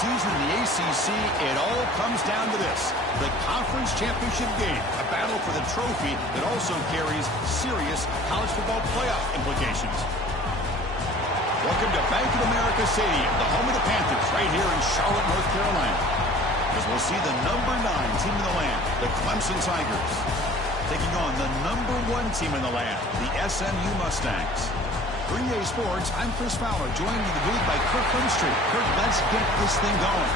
season in the ACC, it all comes down to this. The conference championship game, a battle for the trophy that also carries serious college football playoff implications. Welcome to Bank of America Stadium, the home of the Panthers, right here in Charlotte, North Carolina. As we'll see the number 9 team in the land, the Clemson Tigers, taking on the number 1 team in the land, the SMU Mustangs. For EA Sports, I'm Chris Fowler, joined in the booth by Kirk Street. Kirk, let's get this thing going.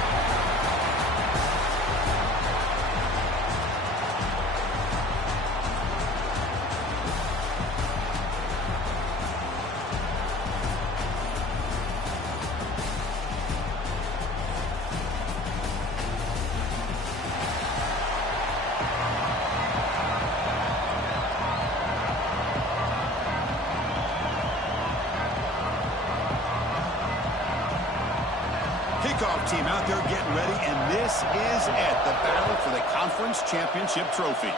Kickoff team out there getting ready, and this is it, the battle for the conference championship trophy.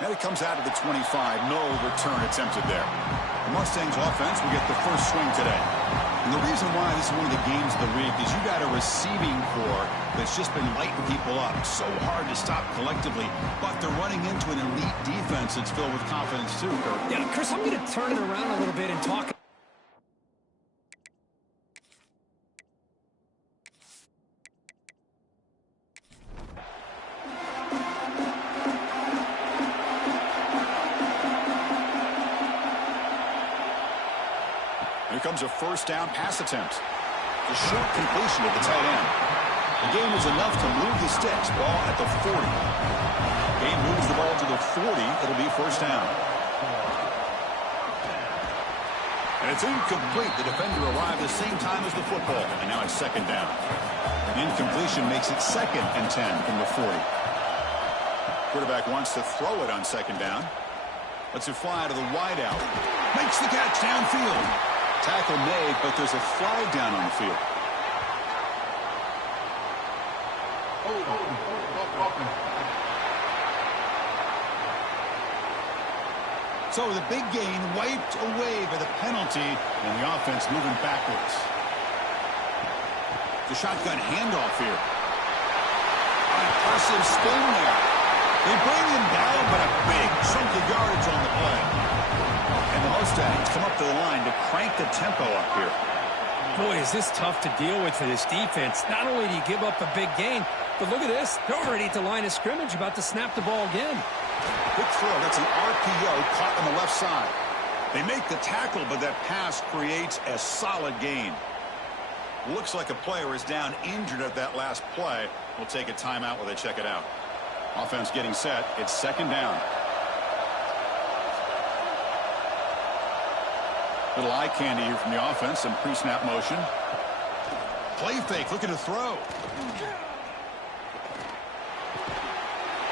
And it comes out of the 25, no return attempted there. The Mustangs offense will get the first swing today. And the reason why this is one of the games of the week is you got a receiving core that's just been lighting people up. So hard to stop collectively, but they're running into an elite defense that's filled with confidence too, Kirk. Yeah, Chris, I'm going to turn it around a little bit and talk. Here comes a first down pass attempt. A short completion to the tight end. The game was enough to move the sticks. Ball at the 40. Game moves the ball to the 40. It'll be first down. And it's incomplete. The defender arrived the same time as the football. And now it's second down. An incompletion makes it 2nd and 10 from the 40. Quarterback wants to throw it on second down. Lets it fly to the wideout. Makes the catch downfield. Tackle made, but there's a flag down on the field. So the big gain wiped away by the penalty, and the offense moving backwards. The shotgun handoff here. An impressive spin there. They bring him down, but a big chunk of yardage on the play. And the Mustangs come up to the line to crank the tempo up here. Boy, is this tough to deal with for this defense. Not only do you give up a big gain, but look at this. They're already at the line of scrimmage, about to snap the ball again. Quick throw. That's an RPO caught on the left side. They make the tackle, but that pass creates a solid gain. Looks like a player is down injured at that last play. We'll take a timeout while they check it out. Offense getting set. It's second down. Little eye candy here from the offense. Some pre-snap motion. Play fake. Looking to throw.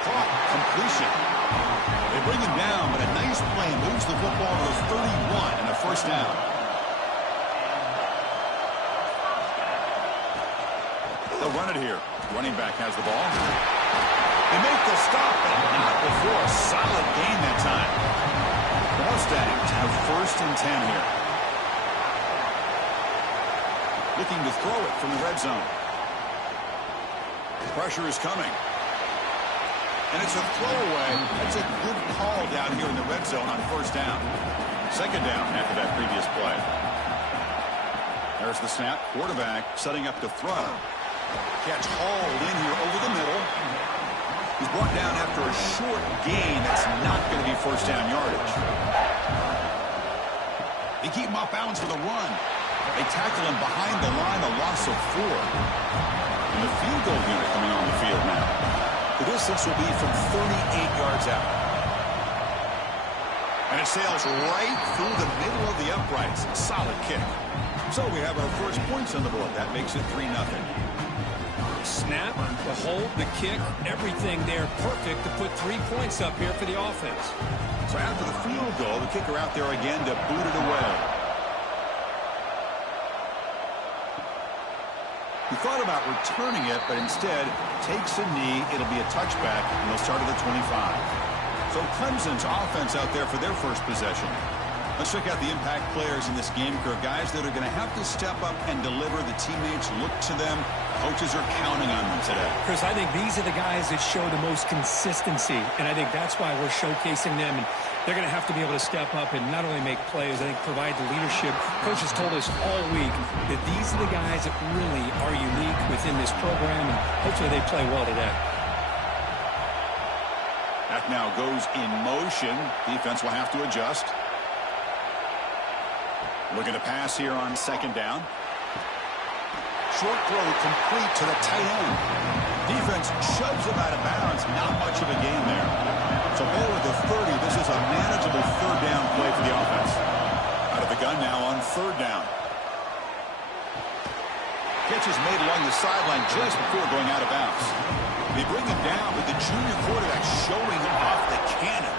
Caught. Completion. They bring him down, but a nice play moves the football to the 31 and a first down. They'll run it here. Running back has the ball. They make the stop, but not before a solid gain that time. The Mustangs have first and 10 here. Looking to throw it from the red zone. Pressure is coming. And it's a throwaway. That's a good call down here in the red zone on first down. Second down after that previous play. There's the snap. Quarterback setting up to throw. Catch hauled in here over the middle. He's brought down after a short gain. That's not going to be first down yardage. They keep him off balance for the run. They tackle him behind the line, a loss of 4. And the field goal unit coming on the field now. The distance will be from 38 yards out. And it sails right through the middle of the uprights. Solid kick. So we have our first points on the board. That makes it 3-0. Snap, the hold, the kick, everything there perfect to put 3 points up here for the offense. So after the field goal, the kicker out there again to boot it away. He thought about returning it, but instead takes a knee. It'll be a touchback, and they'll start at the 25. So Clemson's offense out there for their first possession. Let's check out the impact players in this game, Kirk. Guys that are going to have to step up and deliver. The teammates look to them. Coaches are counting on them today. Chris, I think these are the guys that show the most consistency, and I think that's why we're showcasing them. And they're going to have to be able to step up and not only make plays, I think provide the leadership. Coaches told us all week that these are the guys that really are unique within this program, and hopefully they play well today. That now goes in motion. Defense will have to adjust. Looking to pass here on second down. Short throw complete to the tight end. Defense shoves him out of bounds. Not much of a gain there. So ball at the 30. This is a manageable third down play for the offense. Out of the gun now on third down. Catch is made along the sideline just before going out of bounds. They bring him down with the junior quarterback showing off the cannon.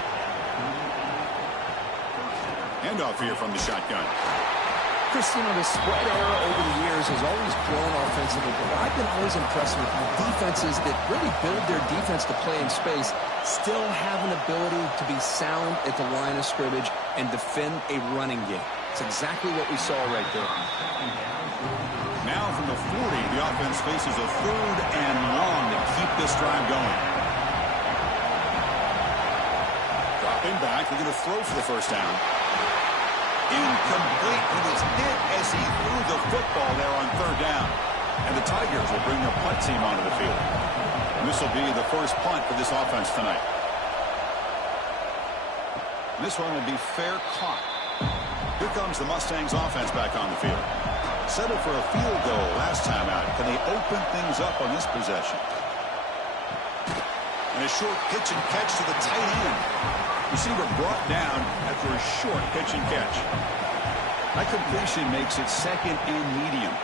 Handoff here from the shotgun. Chris, the spread era over the years has always grown offensively, but I've been always impressed with defenses that really build their defense to play in space, still have an ability to be sound at the line of scrimmage and defend a running game. It's exactly what we saw right there. Now from the 40, the offense faces a third and long to keep this drive going. Dropping back, they're going to throw for the first down. Incomplete. He was hit as he threw the football there on third down. And the Tigers will bring their punt team onto the field. And this will be the first punt for this offense tonight. And this one will be fair caught. Here comes the Mustangs offense back on the field. Settled for a field goal last time out. Can they open things up on this possession? And a short pitch and catch to the tight end. Receiver brought down after a short pitch and catch. That completion makes it second and medium.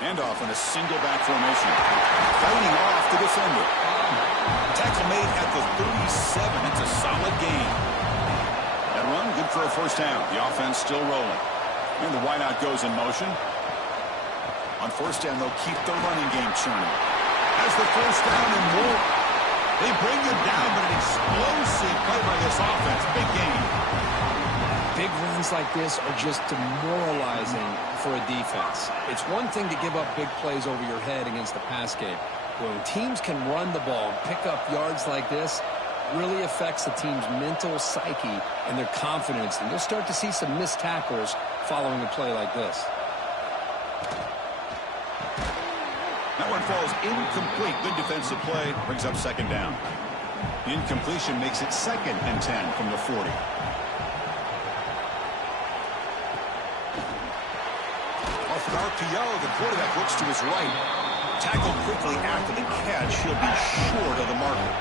Handoff in a single back formation. Fighting off the defender. Tackle made at the 37. It's a solid gain. That run good for a first down. The offense still rolling. And the wideout goes in motion. On first down, they'll keep the running game churning. As the first down and more. They bring him down, but an explosive play by this offense. Big game. Big runs like this are just demoralizing for a defense. It's one thing to give up big plays over your head against the pass game. When teams can run the ball, pick up yards like this, really affects the team's mental psyche and their confidence. And you'll start to see some missed tackles following a play like this. That one falls incomplete. Good defensive play. Brings up second down. The incompletion makes it second and 10 from the 40. Off RPO, the quarterback looks to his right. Tackled quickly after the catch. He'll be short of the marker.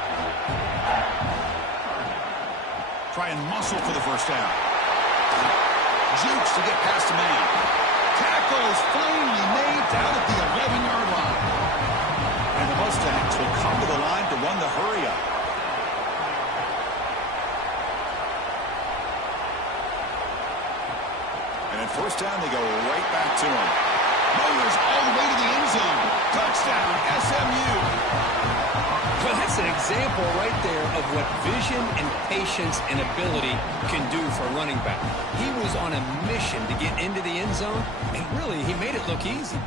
Try and muscle for the first down. Jukes to get past the man. Tackle is finally made down at the 11-yard line. And the Mustangs will come to the line to run the hurry-up. And at first down, they go right back to him. Motors all the way to the end zone. Touchdown, SMU. Well, that's an example right there of what vision and patience and ability can do for a running back. He was on a mission to get into the end zone, and really, he made it look easy.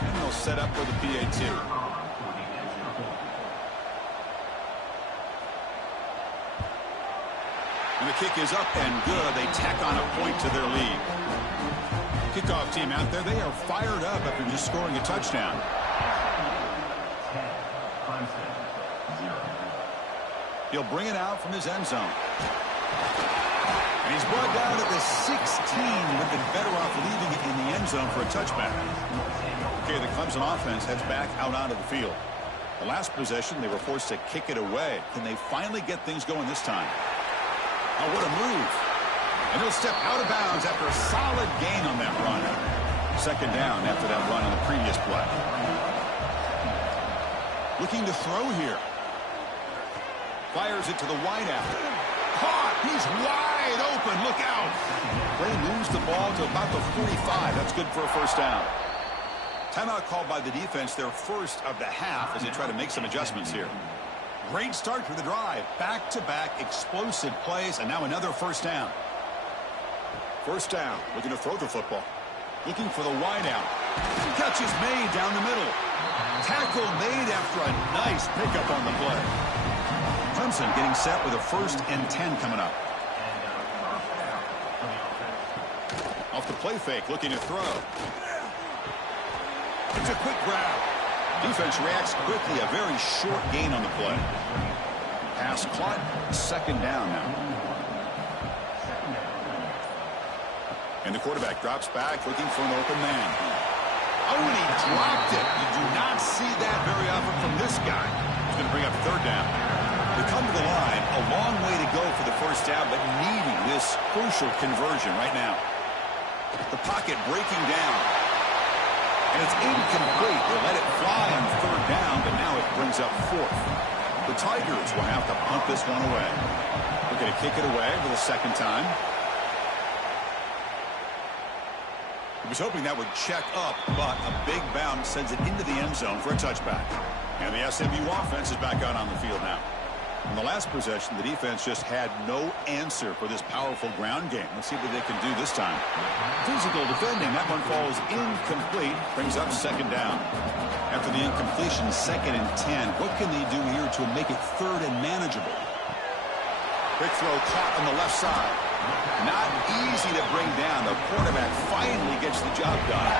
And they'll set up for the PAT. And the kick is up and good. They tack on a point to their lead. Kickoff team out there, they are fired up after just scoring a touchdown. He'll bring it out from his end zone. And he's brought down at the 16. Would have been better off leaving it in the end zone for a touchback. Okay, the Clemson offense heads back out onto the field. The last possession, they were forced to kick it away. Can they finally get things going this time? Oh, what a move. And he'll step out of bounds after a solid gain on that run. Second down after that run on the previous play. Looking to throw here. Fires it to the wideout. Caught. He's wide open. Look out. Play moves the ball to about the 45. That's good for a first down. Timeout called by the defense, their first of the half, as they try to make some adjustments here. Great start to the drive. Back-to-back explosive plays, and now another first down. First down, looking to throw the football. Looking for the wideout. Catch is made down the middle. Tackle made after a nice pickup on the play. Clemson getting set with a 1st and 10 coming up. Off the play fake, looking to throw. It's a quick grab. Defense reacts quickly, a very short gain on the play. Pass caught, 2nd down now. And the quarterback drops back, looking for an open man. Oh, and he dropped it. You do not see that very often from this guy. He's going to bring up 3rd down. They come to the line, a long way to go for the first down, but needing this crucial conversion right now. The pocket breaking down. And it's incomplete. They let it fly on 3rd down, but now it brings up 4th. The Tigers will have to punt this one away. They're going to kick it away for the 2nd time. He was hoping that would check up, but a big bounce sends it into the end zone for a touchback. And the SMU offense is back out on the field now. In the last possession, the defense just had no answer for this powerful ground game. Let's see what they can do this time. Physical defending. That one falls incomplete. Brings up 2nd down. After the incompletion, 2nd and 10. What can they do here to make it 3rd and manageable? Quick throw caught on the left side. Not easy to bring down. The quarterback finally gets the job done.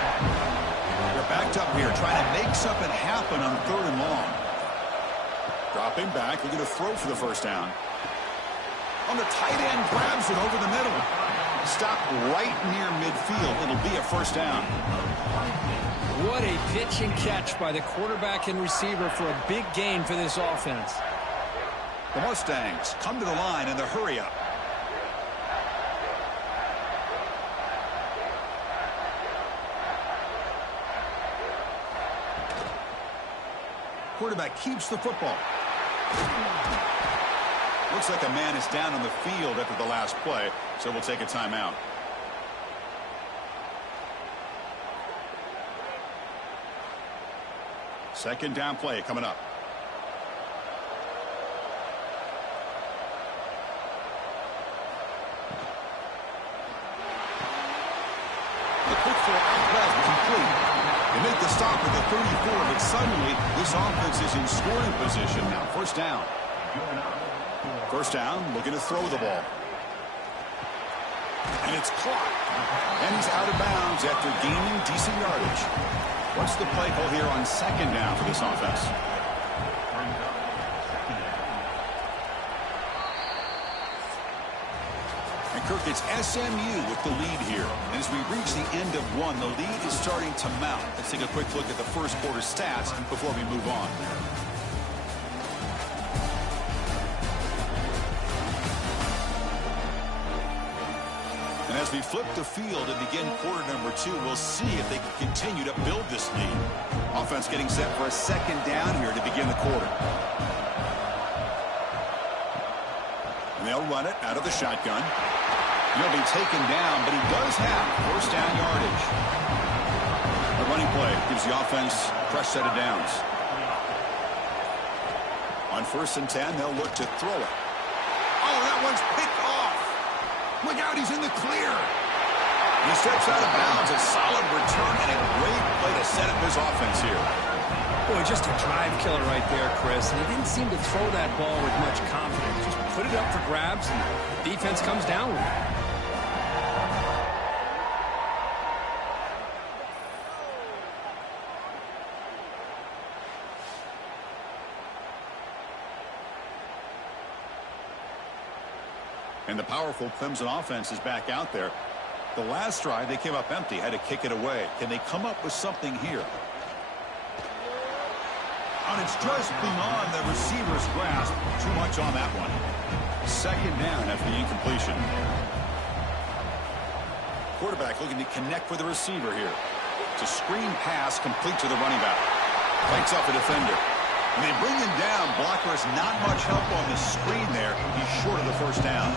They're backed up here, trying to make something happen on 3rd and long. Dropping back, looking to throw for the first down. On the tight end, grabs it over the middle. Stop right near midfield. It'll be a first down. What a pitch and catch by the quarterback and receiver for a big gain for this offense. The Mustangs come to the line in the hurry-up. Quarterback keeps the football. Looks like a man is down on the field after the last play, so we'll take a timeout. Second down play coming up. The quick throw out left, complete. They make the stop at the 34, but suddenly this offense is in scoring position now. First down. First down, looking to throw the ball. And it's caught. And he's out of bounds after gaining decent yardage. What's the play call here on 2nd down for this offense? And Kirk, it's SMU with the lead here. And as we reach the end of one, the lead is starting to mount. Let's take a quick look at the first quarter stats before we move on. And as we flip the field and begin quarter number 2, we'll see if they can continue to build this lead. Offense getting set for a 2nd down here to begin the quarter. And they'll run it out of the shotgun. He'll be taken down, but he does have first down yardage. The running play gives the offense a fresh set of downs. On 1st and 10, they'll look to throw it. Oh, that one's picked off. Look out, he's in the clear. He steps out of bounds. A solid return and a great play to set up his offense here. Boy, just a drive killer right there, Chris. And he didn't seem to throw that ball with much confidence. Just put it up for grabs, and the defense comes down with it. And the powerful Clemson offense is back out there. The last drive, they came up empty, had to kick it away. Can they come up with something here? And it's just beyond the receiver's grasp. Too much on that one. 2nd down after the incompletion. Quarterback looking to connect with the receiver here. It's a screen pass complete to the running back. Fights off a defender. And they bring him down. Blocker has not much help on the screen there. He's short of the first down.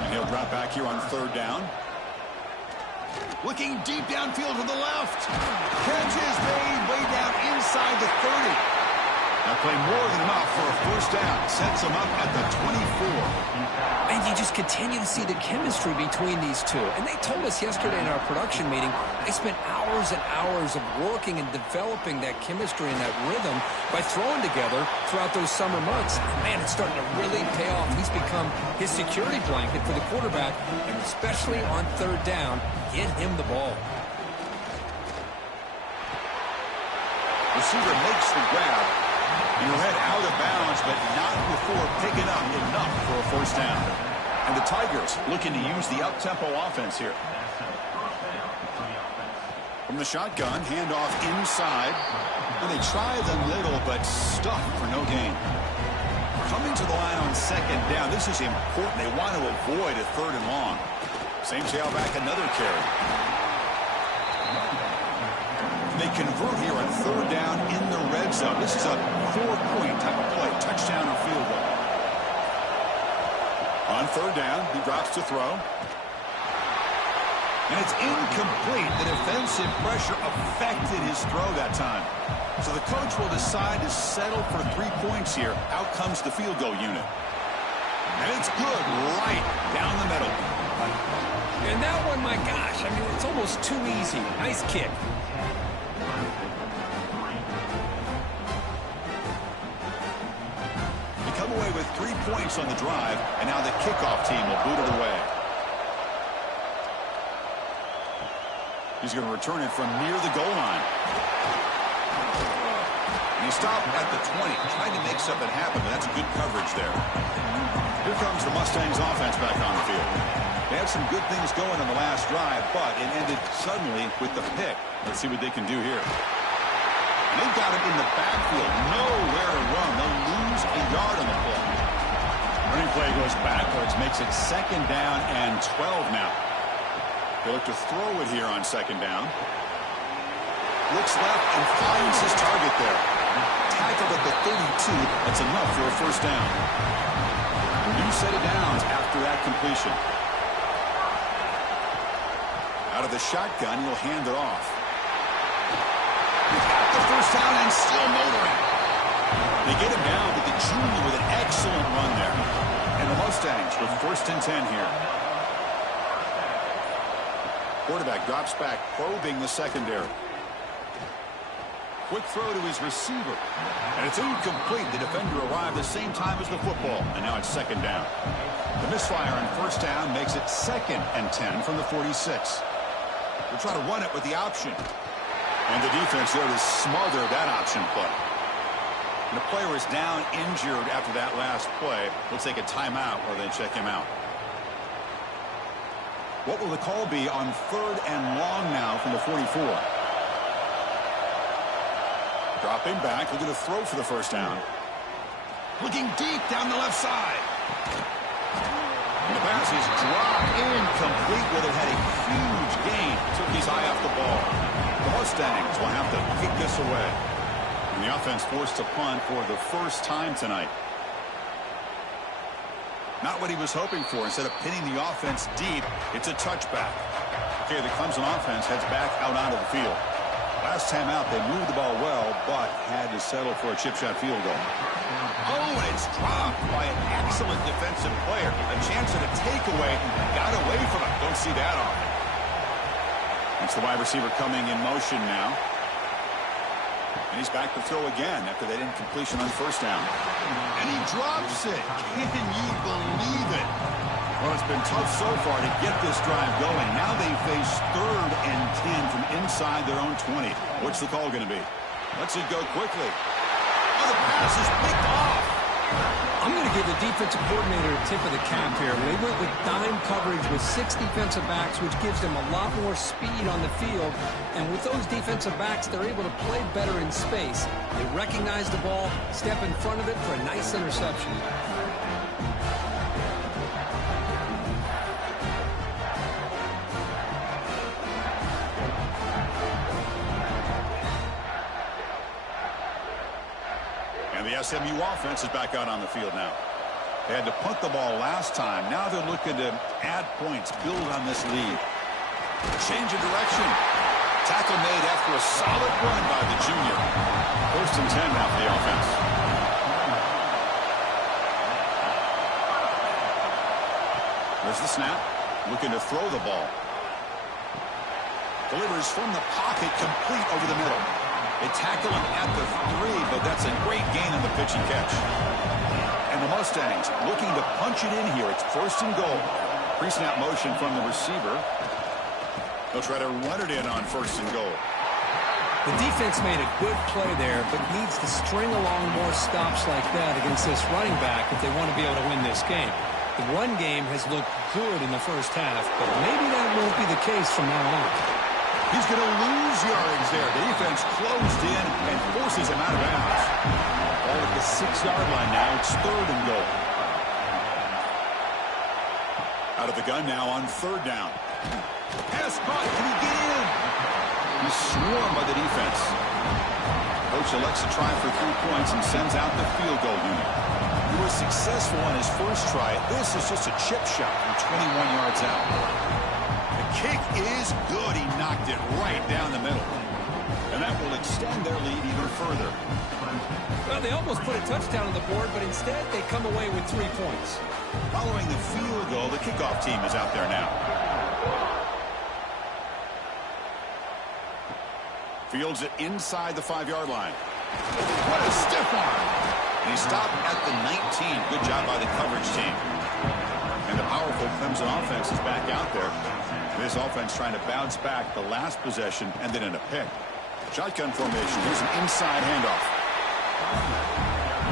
And he'll drop back here on 3rd down. Looking deep downfield to the left. Catch is made way down inside the 30. That play more than enough for a first down. Sets them up at the 24. And you just continue to see the chemistry between these two. And they told us yesterday in our production meeting, they spent hours and hours of working and developing that chemistry and that rhythm by throwing together throughout those summer months. Man, it's starting to really pay off. He's become his security blanket for the quarterback, and especially on third down, get him the ball. Receiver makes the grab. He'll head out of bounds, but not before picking up enough for a first down. And the Tigers looking to use the up-tempo offense here. From the shotgun, handoff inside. And they try the middle, but stuck for no gain. Coming to the line on second down. This is important. They want to avoid a third and long. Same tailback, another carry. They convert here on third down in the red zone. This is a 4-point type of play, touchdown or field goal. On third down, he drops to throw. And it's incomplete. The defensive pressure affected his throw that time. So the coach will decide to settle for 3 points here. Out comes the field goal unit. And it's good right down the middle. And that one, my gosh, I mean, it's almost too easy. Nice kick. Come away with 3 points on the drive, and now the kickoff team will boot it away. He's going to return it from near the goal line. And he stopped at the 20, trying to make something happen, but that's good coverage there. Here comes the Mustangs offense back on the field. They had some good things going on the last drive, but it ended suddenly with the pick. Let's see what they can do here. And they've got him in the backfield, nowhere to run. They'll lose a yard on the play. Running play goes backwards, makes it second down and 12 now. They look to throw it here on second down. Looks left and finds his target there. Tackled at the 32. That's enough for a first down. A new set of downs after that completion. Out of the shotgun, he'll hand it off. He's got the first down and still motoring. They get him down to the junior with an excellent run there. And the Mustangs with first and 10 here. Quarterback drops back, probing the secondary. Quick throw to his receiver. And it's incomplete. The defender arrived the same time as the football. And now it's second down. The misfire on first down makes it second and 10 from the 46. We'll try to run it with the option. And the defense there to smother that option play. And the player is down injured after that last play. We'll take a timeout while they check him out. What will the call be on third and long now from the 44? Dropping back, looking to throw for the first down. Looking deep down the left side. And the pass is dropped incomplete. Would have had a huge gain. Took his eye off the ball. The Mustangs will have to kick this away. And the offense forced to punt for the first time tonight. Not what he was hoping for. Instead of pinning the offense deep, it's a touchback. Okay, the Clemson offense heads back out onto the field. Last time out, they moved the ball well, but had to settle for a chip shot field goal. Oh, and it's dropped by an excellent defensive player. A chance at a takeaway. Got away from it. Don't see that often. It's the wide receiver coming in motion now. And he's back to throw again after that incompletion on first down. And he drops it. Can you believe it? Well, it's been tough so far to get this drive going. Now they face third and 10 from inside their own 20. What's the call going to be? Let's it go quickly. Oh, the pass is picked off. I'm going to give the defensive coordinator a tip of the cap here. They went with dime coverage with 6 defensive backs, which gives them a lot more speed on the field. And with those defensive backs, they're able to play better in space. They recognize the ball, step in front of it for a nice interception. And the SMU offense is back out on the field now. They had to punt the ball last time. Now they're looking to add points, build on this lead. Change of direction. Tackle made after a solid run by the junior. 1st and 10 now for the offense. There's the snap. Looking to throw the ball. Delivers from the pocket, complete over the middle. They tackle him at the 3, but that's a great gain on the pitch and catch. And the Mustangs looking to punch it in here. It's 1st and goal. Pre-snap motion from the receiver. They'll try to run it in on 1st and goal. The defense made a good play there, but needs to string along more stops like that against this running back if they want to be able to win this game. The run game has looked good in the first half, but maybe that won't be the case from now on. He's going to lose yardage there. The defense closed in and forces him out of bounds. Ball at the 6-yard line now. It's 3rd and goal. Out of the gun now on 3rd down. Pass caught. Can he get in? He's swarmed by the defense. Coach elects to try for 3 points and sends out the field goal unit. He was successful on his first try. This is just a chip shot from 21 yards out. The kick is good. He knocked it right down the middle. And that will extend their lead even further. Well, they almost put a touchdown on the board, but instead they come away with 3 points. Following the field goal, the kickoff team is out there now. Fields it inside the 5-yard line. What a stiff arm. And he stopped at the 19. Good job by the coverage team. And the powerful Clemson offense is back out there. This offense trying to bounce back the last possession and then in a pick. Shotgun formation. Here's an inside handoff.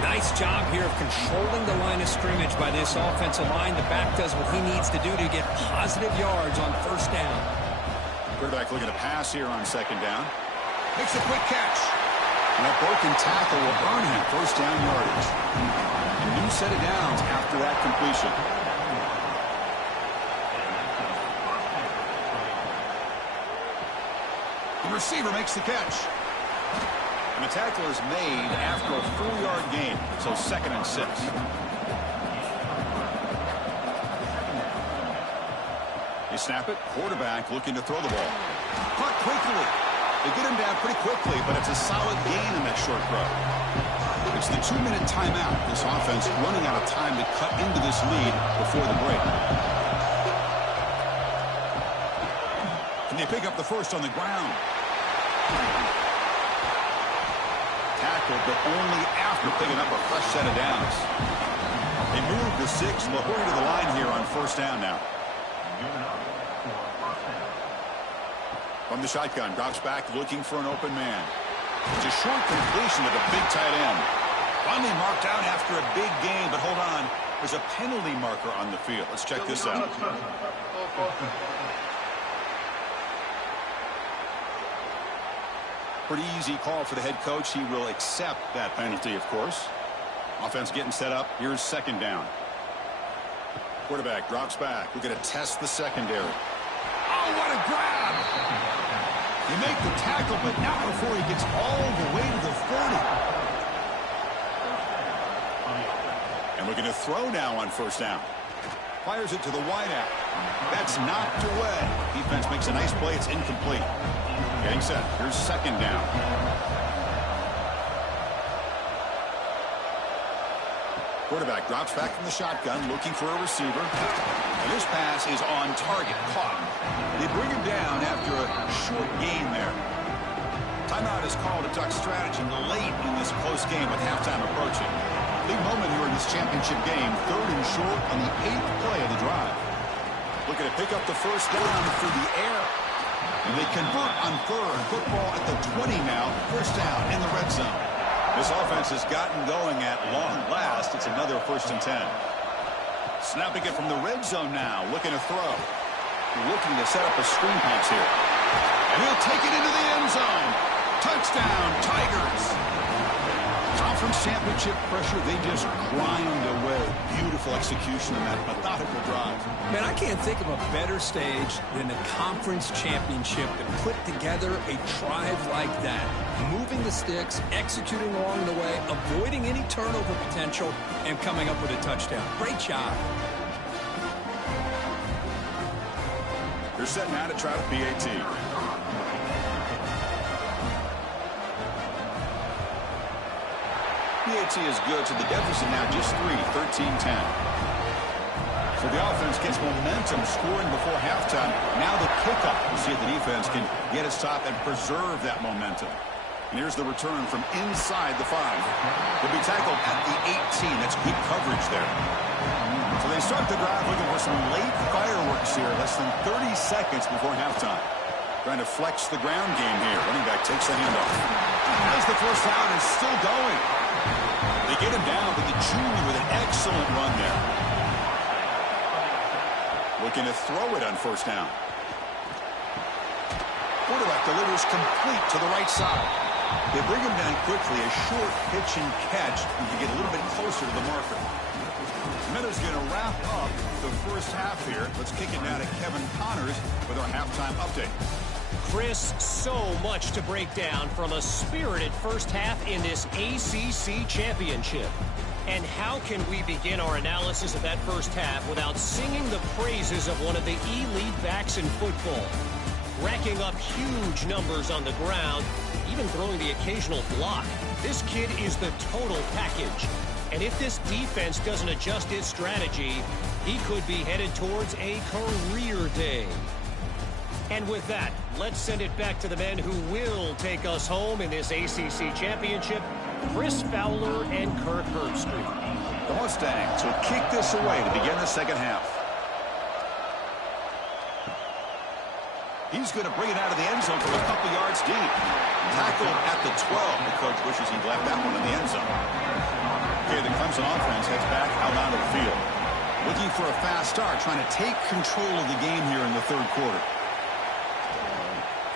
Nice job here of controlling the line of scrimmage by this offensive line. The back does what he needs to do to get positive yards on 1st down. Quarterback looking to pass here on 2nd down. Makes a quick catch. And that broken tackle will earn him 1st down yardage. A new set of downs after that completion. The receiver makes the catch. And the tackle is made after a 4-yard gain, so 2nd and 6. They snap it. Quarterback looking to throw the ball. Caught quickly. They get him down pretty quickly, but it's a solid gain in that short throw. It's the 2-minute timeout. This offense running out of time to cut into this lead before the break. Can they pick up the 1st on the ground? Tackled, but only after picking up a fresh set of downs. They move the 6. They'll hurry to the line here on 1st down now. From the shotgun, drops back looking for an open man. It's a short completion to the big tight end. Finally marked out after a big gain, but hold on. There's a penalty marker on the field. Let's check this out. Pretty easy call for the head coach. He will accept that penalty, of course. Offense getting set up. Here's 2nd down. Quarterback drops back. We're going to test the secondary. Oh, what a grab! You make the tackle, but not before he gets all the way to the 40. And looking to throw now on 1st down. Fires it to the wideout. That's knocked away. Defense makes a nice play. It's incomplete. Getting set. Here's 2nd down. Quarterback drops back from the shotgun, looking for a receiver. And this pass is on target, caught. They bring him down after a short gain there. Timeout is called to talk strategy late in this close game with halftime approaching. Big moment here in this championship game. 3rd and short on the 8th play of the drive. Looking to pick up the 1st down through the air. And they convert on 3rd. Football at the 20 now. 1st down in the red zone. This offense has gotten going at long last. It's another 1st and 10. Snapping it from the red zone now. Looking to throw. Looking to set up a screen pass here. And he'll take it into the end zone. Touchdown, Tigers. Conference championship pressure, they just grind away. Beautiful execution on that methodical drive. Man, I can't think of a better stage than the conference championship to put together a drive like that. Moving the sticks, executing along the way, avoiding any turnover potential, and coming up with a touchdown. Great job. They're set now to try to PAT. PAT is good, so the deficit now just 3, 13-10. So the offense gets momentum scoring before halftime. Now the kickoff. We'll see if the defense can get a stop and preserve that momentum. And here's the return from inside the 5. He'll be tackled at the 18. That's good coverage there. So they start the drive looking for some late fireworks here. Less than 30 seconds before halftime. Trying to flex the ground game here. Running back takes the handoff. As the first down is still going. They get him down, but the junior with an excellent run there. Looking to throw it on first down. Quarterback delivers complete to the right side. They bring him down quickly. A short pitch and catch to get a little bit closer to the marker. Miller's going to wrap up the first half here. Let's kick it now to Kevin Connors with our halftime update. Chris, so much to break down from a spirited first half in this ACC championship. And how can we begin our analysis of that first half without singing the praises of one of the elite backs in football? Racking up huge numbers on the ground, even throwing the occasional block. This kid is the total package. And if this defense doesn't adjust its strategy, he could be headed towards a career day. And with that, let's send it back to the men who will take us home in this ACC championship, Chris Fowler and Kirk Herbstreit. The Mustangs will kick this away to begin the second half. He's going to bring it out of the end zone from a couple yards deep. Tackled at the 12. The coach wishes he'd left that one in the end zone. Okay, the Clemson offense heads back out onto the field. Looking for a fast start, trying to take control of the game here in the third quarter.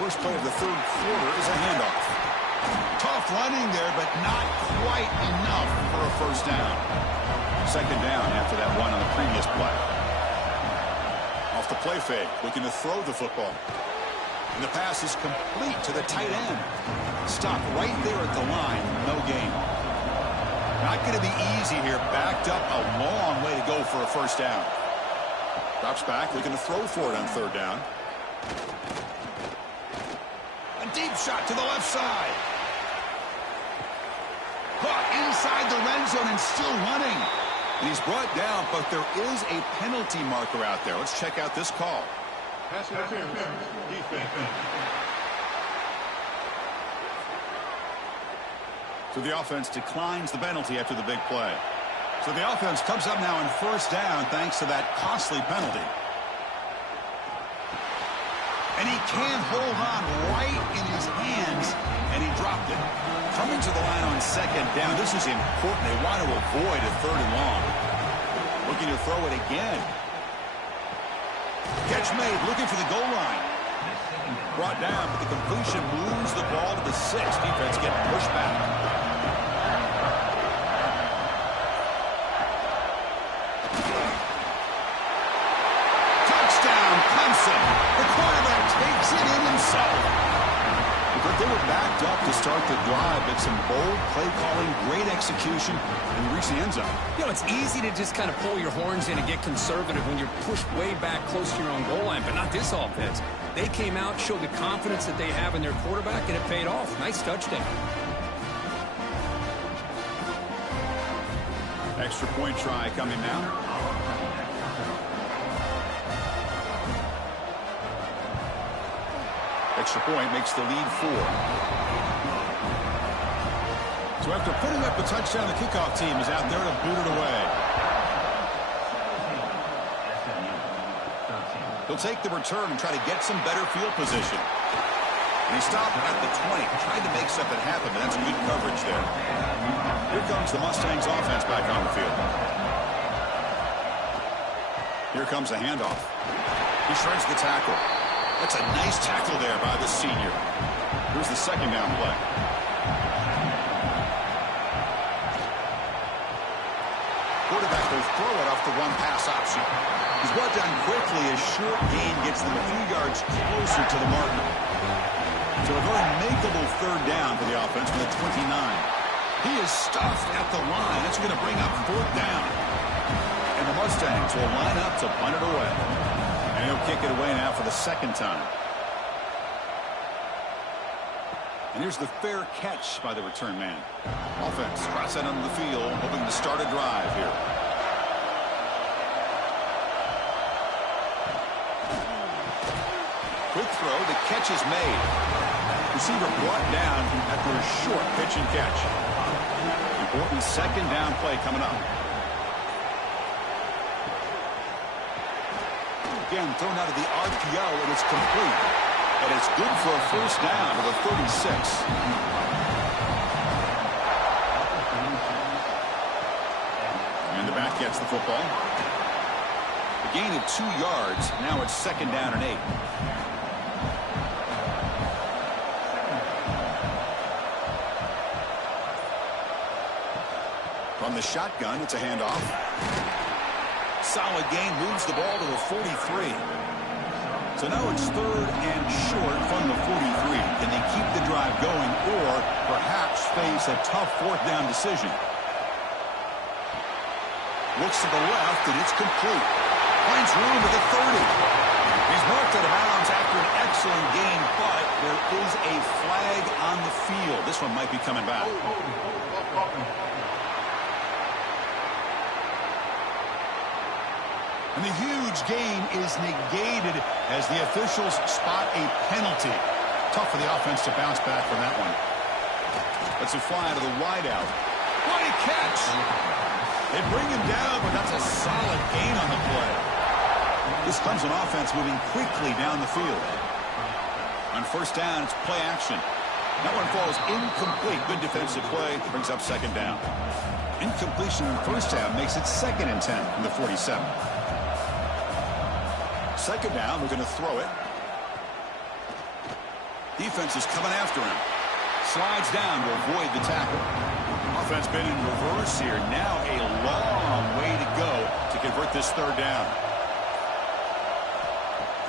First play of the third quarter is a handoff. Tough running there, but not quite enough for a first down. Second down after that one on the previous play. Off the play fake, looking to throw the football. And the pass is complete to the tight end. Stopped right there at the line, no gain. Not going to be easy here. Backed up a long way to go for a first down. Drops back, looking to throw for it on third down. A deep shot to the left side. Caught inside the red zone and still running. And he's brought down, but there is a penalty marker out there. Let's check out this call. Pass interference. Defense. So the offense declines the penalty after the big play. So the offense comes up now on first down thanks to that costly penalty. And he can't hold on right in his hands, and he dropped it. Coming to the line on second down, this is important. They want to avoid a third and long. Looking to throw it again. Catch made, looking for the goal line. Brought down, but the completion moves the ball to the 6. Defense getting pushed back. Touchdown, Clemson. The quarterback takes it in himself. But they were backed up to start the drive, but some bold play calling, great execution, and they reach the end zone. You know, it's easy to just kind of pull your horns in and get conservative when you're pushed way back close to your own goal line, but not this offense. They came out, showed the confidence that they have in their quarterback, and it paid off. Nice touchdown. Extra point try coming now. Extra point makes the lead 4. So after putting up a touchdown, the kickoff team is out there to boot it away. He'll take the return and try to get some better field position. And he stopped at the 20, tried to make something happen, but that's good coverage there. Here comes the Mustangs offense back on the field. Here comes a handoff. He shreds the tackle. That's a nice tackle there by the senior. Here's the second down play. Quarterback will throw it off the one pass option. He's brought down quickly. A short gain gets them a few yards closer to the marker. So a very makeable third down for the offense with a 29. He is stuffed at the line. That's going to bring up fourth down. And the Mustangs will line up to punt it away. And he'll kick it away now for the second time. And here's the fair catch by the return man. Offense cross that onto the field, hoping to start a drive here. Quick throw, the catch is made. Receiver brought down after a short pitch and catch. Important second down play coming up. Again, thrown out of the RPO, and it's complete. And it's good for a first down to the 36. And the back gets the football. A gain of 2 yards. Now it's second down and 8. From the shotgun, it's a handoff. Solid gain, moves the ball to the 43. So now it's third and short from the 43. Can they keep the drive going or perhaps face a tough fourth down decision? Looks to the left, and it's complete. Finds room at the 30. He's marked out of bounds after an excellent gain, but there is a flag on the field. This one might be coming back. And the huge gain is negated as the officials spot a penalty. Tough for the offense to bounce back from that one. That's a fly to the wideout. What a catch! They bring him down, but that's a solid gain on the play. This Clemson offense moving quickly down the field. On first down, it's play action. That one falls incomplete. Good defensive play. Brings up second down. Incompletion in first half makes it second and 10 from the 47. Second down, we're going to throw it. Defense is coming after him. Slides down to avoid the tackle. Offense been in reverse here. Now a long way to go to convert this third down.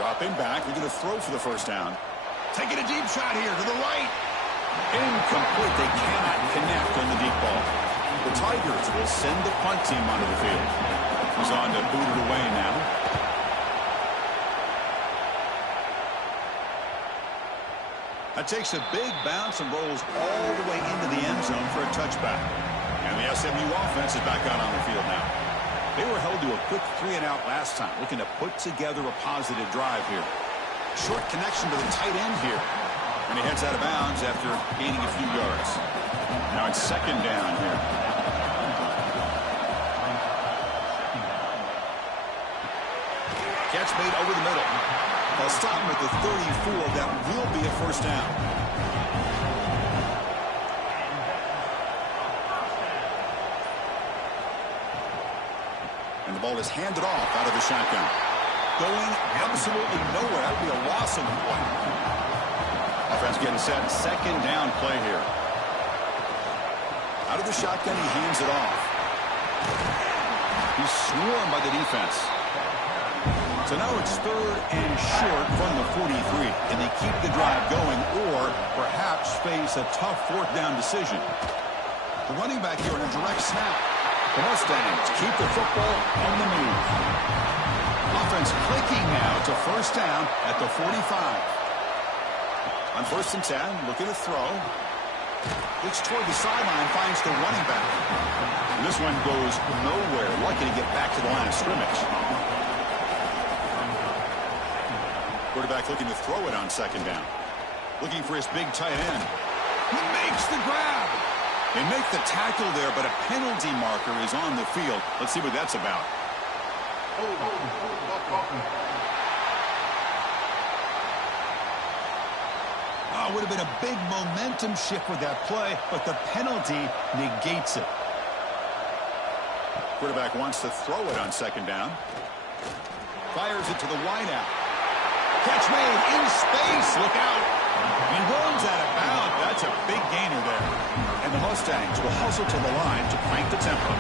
Dropping back. We're going to throw for the first down. Taking a deep shot here to the right. Incomplete. They cannot connect on the deep ball. The Tigers will send the punt team onto the field. He's on to boot it away now. That takes a big bounce and rolls all the way into the end zone for a touchback. And the SMU offense is back out on the field now. They were held to a quick 3-and-out last time, looking to put together a positive drive here. Short connection to the tight end here. And he heads out of bounds after gaining a few yards. Now it's second down here. Catch made over the middle. They'll stop him at the 34. That will be a first down. And the ball is handed off out of the shotgun. Going absolutely nowhere. That would be a loss of one. Offense getting set. Second down play here. Out of the shotgun, he hands it off. He's swarmed by the defense. So now it's third and short from the 43. Can they keep the drive going or perhaps face a tough fourth down decision? The running back here in a direct snap. The Mustangs keep the football on the move. Offense clicking now to first down at the 45. On first and 10, looking to throw. Looks toward the sideline, finds the running back. And this one goes nowhere. Lucky to get back to the line of scrimmage. Quarterback looking to throw it on second down. Looking for his big tight end. He makes the grab. They make the tackle there, but a penalty marker is on the field. Let's see what that's about. Oh, it would have been a big momentum shift with that play, but the penalty negates it. Quarterback wants to throw it on second down. Fires it to the wideout. Catch made in space. Look out. He runs out of bounds. That's a big gainer there. And the Mustangs will hustle to the line to crank the tempo.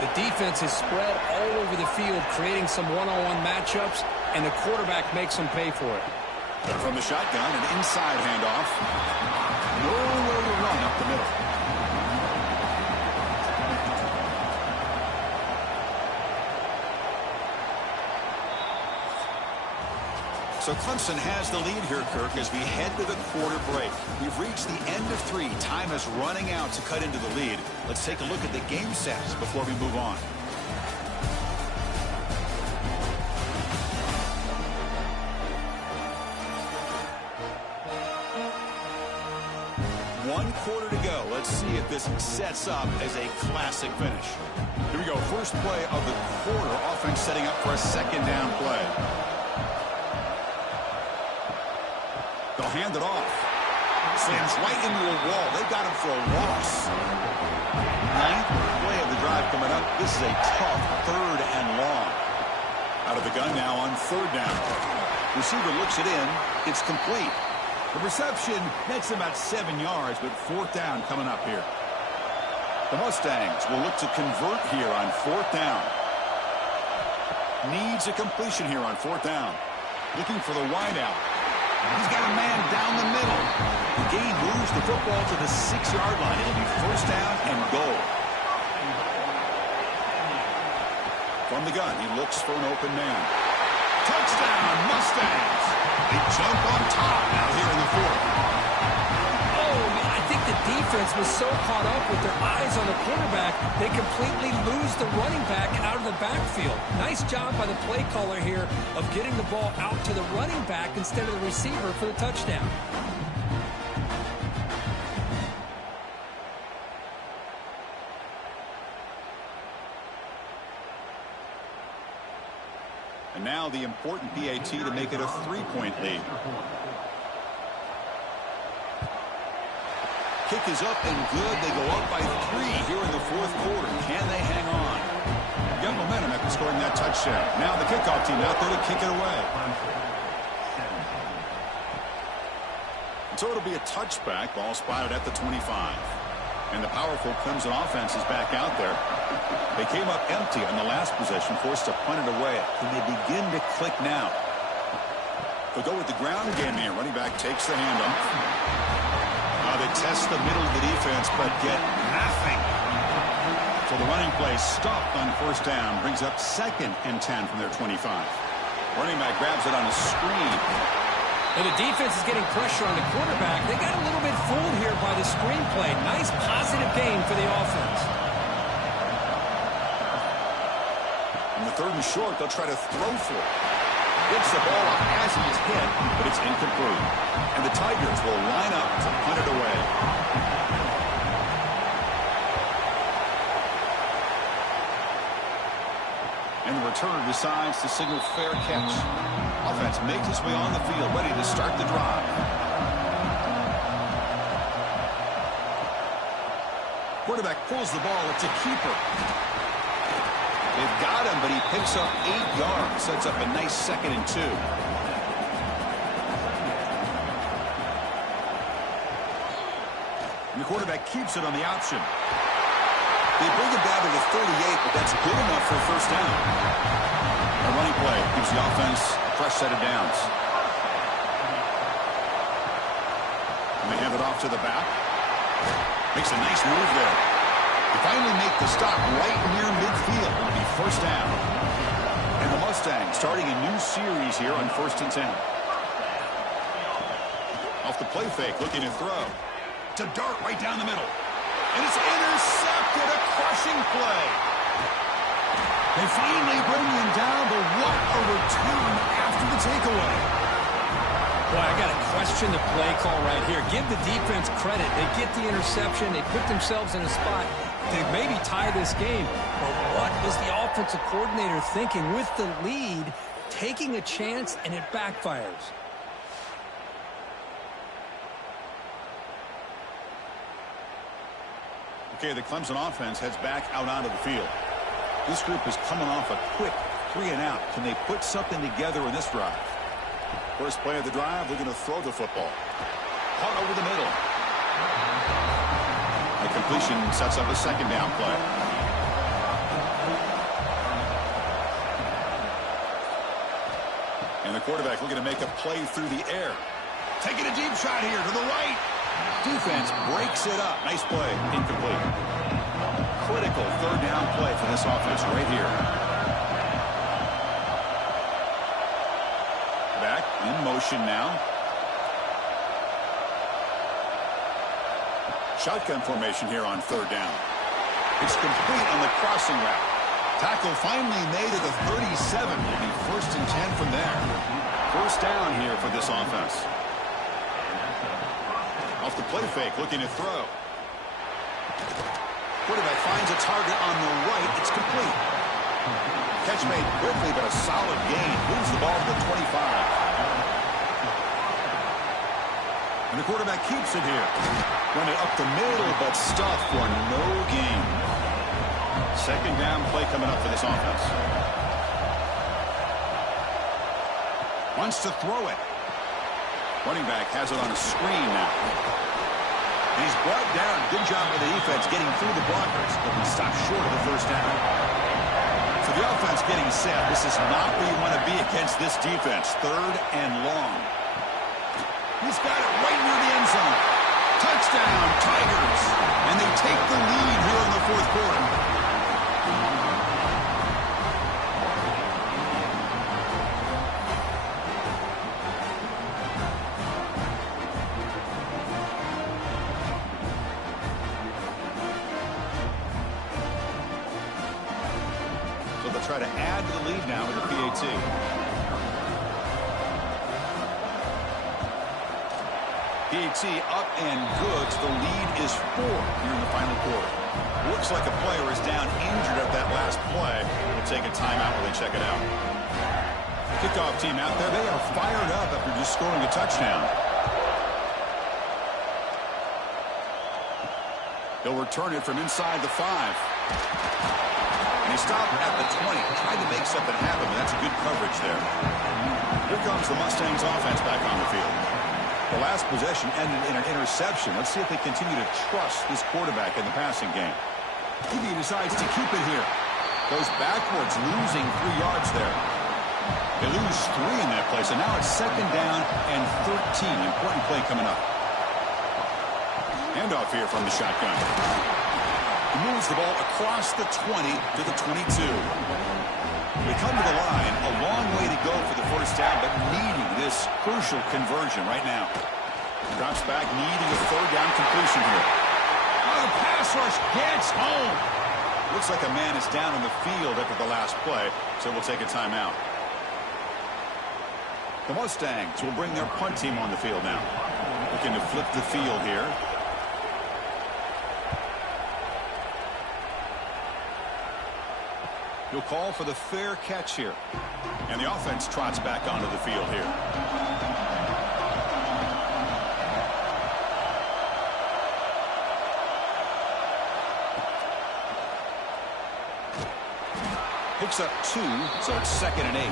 The defense is spread all over the field, creating some one-on-one matchups, and the quarterback makes them pay for it. From the shotgun, an inside handoff. Nowhere to run up the middle. So Clemson has the lead here, Kirk, as we head to the quarter break. We've reached the end of 3. Time is running out to cut into the lead. Let's take a look at the game stats before we move on. One quarter to go. Let's see if this sets up as a classic finish. Here we go. First play of the quarter. Offense setting up for a second down play. They'll hand it off. Slams right into a wall. They got him for a loss. 9th play of the drive coming up. This is a tough 3rd and long. Out of the gun now on 3rd down. Receiver looks it in. It's complete. The reception nets about 7 yards, but 4th down coming up here. The Mustangs will look to convert here on 4th down. Needs a completion here on 4th down. Looking for the wideout. He's got a man down the middle. The gain moves the football to the 6-yard line. It'll be 1st down and goal. From the gun, he looks for an open man. Touchdown, Mustangs. They jump on top now here in the 4th. Oh, man, I think the defense was so caught up with their eyes on the quarterback, they completely lose the running back out of the backfield. Nice job by the play caller here of getting the ball out to the running back instead of the receiver for the touchdown. And now the important PAT to make it a 3-point lead. Kick is up and good. They go up by 3 here in the 4th quarter. Can they hang on? Got momentum after scoring that touchdown. Now the kickoff team out there to kick it away. And so it'll be a touchback. Ball spotted at the 25. And the powerful Clemson offense is back out there. They came up empty on the last possession, forced to punt it away. Can they begin to click now? They'll go with the ground game here. Running back takes the handoff. They test the middle of the defense, but get nothing. So the running play stopped on 1st down. Brings up 2nd and 10 from their 25. Running back grabs it on a screen. And the defense is getting pressure on the quarterback. They got a little bit fooled here by the screen play. Nice positive gain for the offense. In the 3rd and short, they'll try to throw for it. Gets the ball up as he is hit, but it's incomplete. And the Tigers will line up to punt it away. And the returner decides to signal fair catch. Offense makes its way on the field, ready to start the drive. Quarterback pulls the ball. It's a keeper. They've got him, but he picks up 8 yards. Sets up a nice 2nd and 2. And the quarterback keeps it on the option. They bring it down to the 38, but that's good enough for a 1st down. A running play gives the offense a fresh set of downs. And they hand it off to the back. Makes a nice move there. They finally make the stop right near midfield. It'll be 1st down. And the Mustangs starting a new series here on 1st and 10. Off the play fake, looking to throw. It's a dart right down the middle. And it's intercepted, a crushing play. They finally bring him down, but what a return after the takeaway. Boy, I got to question the play call right here. Give the defense credit. They get the interception. They put themselves in a spot to maybe tie this game. But what was the offensive coordinator thinking with the lead, taking a chance, and it backfires? Okay, the Clemson offense heads back out onto the field. This group is coming off a quick 3 and out. Can they put something together in this drive? First play of the drive, they're going to throw the football. Caught over the middle. The completion sets up a 2nd down play. And the quarterback looking to make a play through the air. Taking a deep shot here to the right. Defense breaks it up. Nice play. Incomplete. Critical 3rd down play for this offense right here. Back. In motion now. Shotgun formation here on third down. It's complete on the crossing route. Tackle finally made at the 37. Will be 1st and 10 from there. First down here for this offense. Off the play fake, looking to throw. Quarterback finds a target on the right. It's complete. Catch made quickly, but a solid gain. Moves the ball to the 25. And the quarterback keeps it here. Run it up the middle, but stuffed for no gain. Second down play coming up for this offense. Wants to throw it. Running back has it on a screen now. And he's brought down. Good job by the defense getting through the blockers. But he stopped short of the first down. So the offense getting set. This is not where you want to be against this defense. 3rd and long. He's got it right near the end zone. Touchdown, Tigers. And they take the lead here in the 4th quarter. So they'll try to add to the lead now with the PAT. PAT up and good. So the lead is 4 here in the final quarter. Looks like a player is down injured at that last play. We'll take a timeout while they check it out. Kickoff team out there. They are fired up after just scoring a touchdown. He'll return it from inside the 5. And he stopped at the 20. Tried to make something happen, but that's good coverage there. Here comes the Mustangs offense back on the field. The last possession ended in an interception. Let's see if they continue to trust this quarterback in the passing game. He decides to keep it here. Goes backwards, losing 3 yards there. They lose 3 in that play, so now it's 2nd down and 13. Important play coming up. Handoff here from the shotgun. He moves the ball across the 20 to the 22. We come to the line, a long way to go for the first down, but needing this crucial conversion right now. Drops back, needing a 3rd down completion here. Oh, the pass rush gets home. Looks like a man is down in the field after the last play, so we'll take a timeout. The Mustangs will bring their punt team on the field now. Looking to flip the field here. He'll call for the fair catch here. And the offense trots back onto the field here. Picks up 2, so it's 2nd and 8.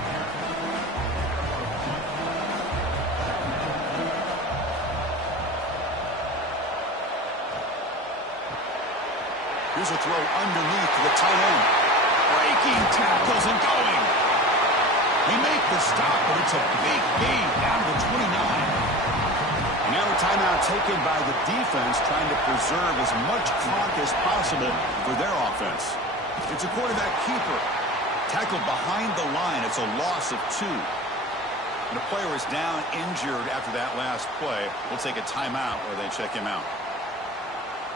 Here's a throw underneath to the tight end. Breaking tackles and going. He made the stop, but it's a big gain down to 29. And now a timeout taken by the defense, trying to preserve as much clock as possible for their offense. It's a quarterback keeper. Tackled behind the line. It's a loss of 2. And the player is down injured after that last play. We'll take a timeout where they check him out.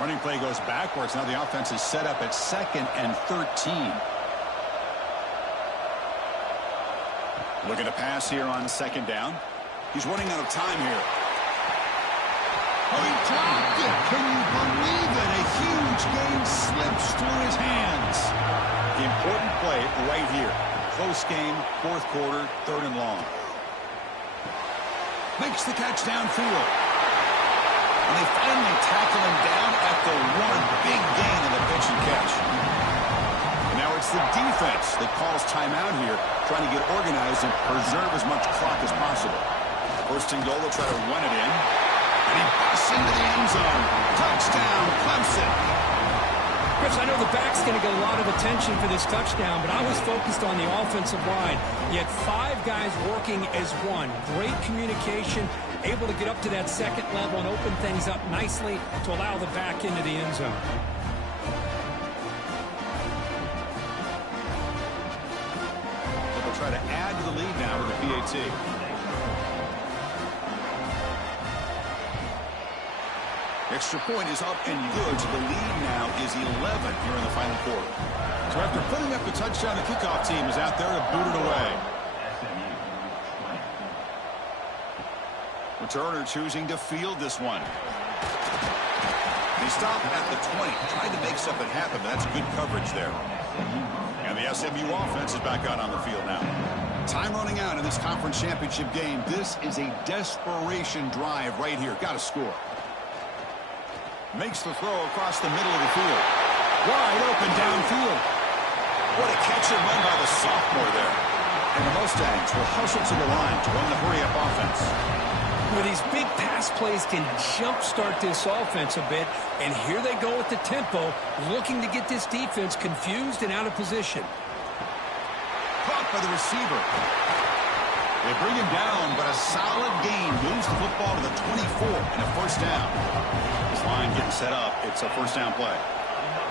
Running play goes backwards. Now the offense is set up at 2nd and 13. Looking to pass here on 2nd down. He's running out of time here. Oh, he dropped it. Can you believe it? A huge game slips through his hands. The important play right here. Close game, 4th quarter, 3rd and long. Makes the catch downfield. And they finally tackle him down at the 1. Big gain in the pitch and catch. And now it's the defense that calls timeout here, trying to get organized and preserve as much clock as possible. 1st and goal, they'll try to run it in. And he busts into the end zone. Touchdown, Clemson. Chris, I know the back's going to get a lot of attention for this touchdown, but I was focused on the offensive line. You had 5 guys working as one. Great communication, able to get up to that 2nd level and open things up nicely to allow the back into the end zone. They'll try to add to the lead now with the PAT. Extra point is up and good. So the lead now is 11 here in the final quarter. So after putting up the touchdown, the kickoff team is out there to boot it away. Returner choosing to field this one. They stop at the 20, trying to make something happen, but that's good coverage there. And the SMU offense is back out on the field now. Time running out in this conference championship game. This is a desperation drive right here. Got to score. Makes the throw across the middle of the field. Wide open downfield. What a catch and run by the sophomore there. And the Mustangs will hustle to the line to run the hurry-up offense. Well, these big pass plays can jumpstart this offense a bit, and here they go with the tempo, looking to get this defense confused and out of position. Caught by the receiver. They bring him down, but a solid gain moves the football to the 24 and a first down. This line getting set up. It's a first down play.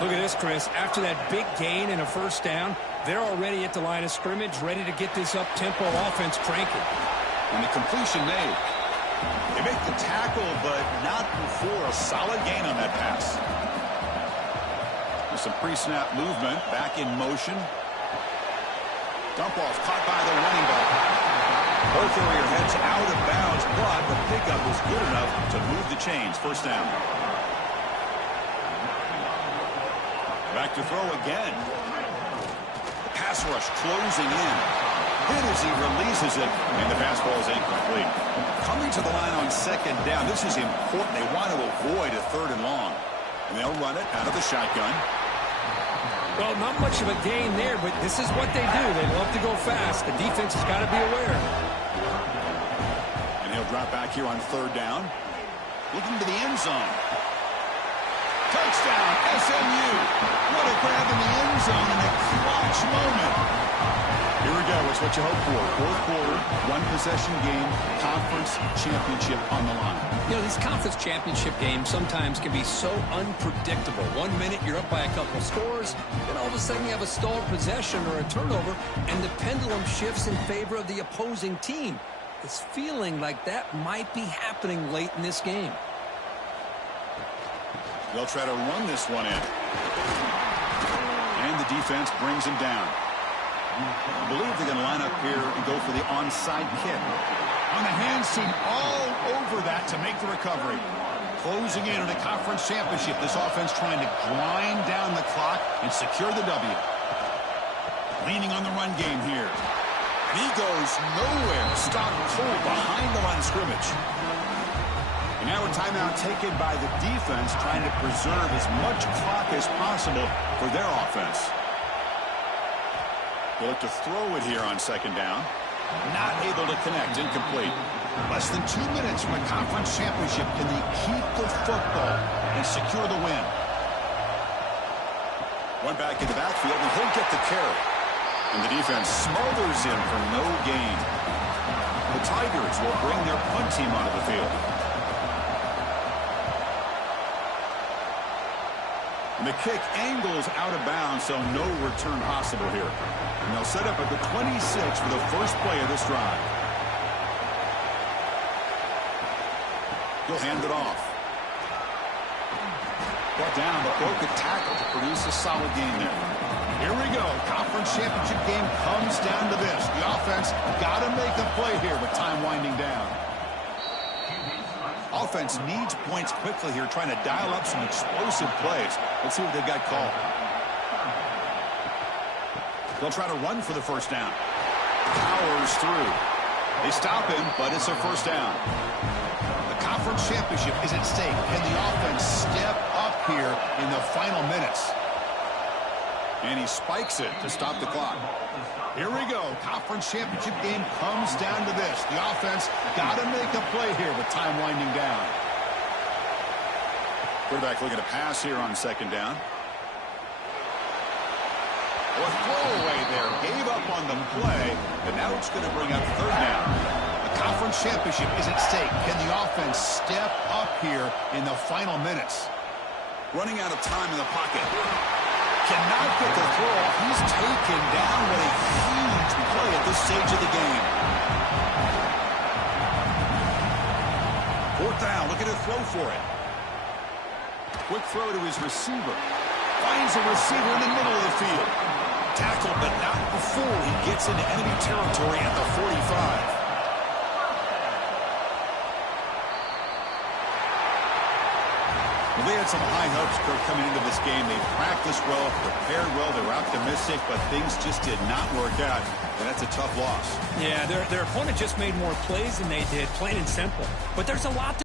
Look at this, Chris. After that big gain and a first down, they're already at the line of scrimmage, ready to get this up-tempo offense cranking. And the completion made. They make the tackle, but not before a solid gain on that pass. With some pre-snap movement, back in motion. Dump off caught by the running back. Both area heads out of bounds, but the pickup was good enough to move the chains. First down. Back to throw again. The pass rush closing in. Hit as he releases it, and the pass ball is incomplete. Coming to the line on second down, this is important. They want to avoid a third and long. And they'll run it out of the shotgun. Well, not much of a gain there, but this is what they do. They love to go fast. The defense has got to be aware. And he'll drop back here on third down. Looking to the end zone. Touchdown, SMU. What a grab in the end zone in a clutch moment. Here we go. It's what you hope for. Fourth quarter, one-possession game, conference championship on the line. You know, these conference championship games sometimes can be so unpredictable. 1 minute you're up by a couple scores, then all of a sudden you have a stalled possession or a turnover, and the pendulum shifts in favor of the opposing team. It's feeling like that might be happening late in this game. They'll try to run this one in. And the defense brings him down. I believe they're going to line up here and go for the onside kick. On the hands team all over that to make the recovery. Closing in on a conference championship. This offense trying to grind down the clock and secure the W. Leaning on the run game here. And he goes nowhere. Stopped cold behind the line of scrimmage. And now a timeout taken by the defense, trying to preserve as much clock as possible for their offense. They look to throw it here on second down. Not able to connect. Incomplete. Less than 2 minutes from a conference championship. Can they keep the football and secure the win? One back in the backfield, and he'll get the carry. And the defense smothers him for no gain. The Tigers will bring their punt team onto the field. And the kick angles out of bounds, so no return possible here. And they'll set up at the 26 for the first play of this drive. He'll hand it off. Brought down, but broke a tackle to produce a solid gain there. Here we go. Conference championship game comes down to this. The offense got to make a play here with time winding down. Offense needs points quickly here, trying to dial up some explosive plays. Let's see what they've got called. They'll try to run for the first down. Powers through. They stop him, but it's a first down. The conference championship is at stake. Can the offense step up here in the final minutes? And he spikes it to stop the clock. Here we go. Conference championship game comes down to this. The offense got to make a play here with time winding down. Quarterback looking to pass here on second down. A throwaway there. Gave up on the play, but now it's going to bring up third down. The conference championship is at stake. Can the offense step up here in the final minutes? Running out of time in the pocket. Cannot get the throw off. He's taken down with a huge play at this stage of the game. Fourth down. Looking to throw for it. Quick throw to his receiver. Finds a receiver in the middle of the field. Tackled, but not before he gets into enemy territory at the 45. Well, they had some high hopes, Kirk, coming into this game. They practiced well, prepared well, they were optimistic, but things just did not work out. And that's a tough loss. Yeah, their opponent just made more plays than they did, plain and simple. But there's a lot to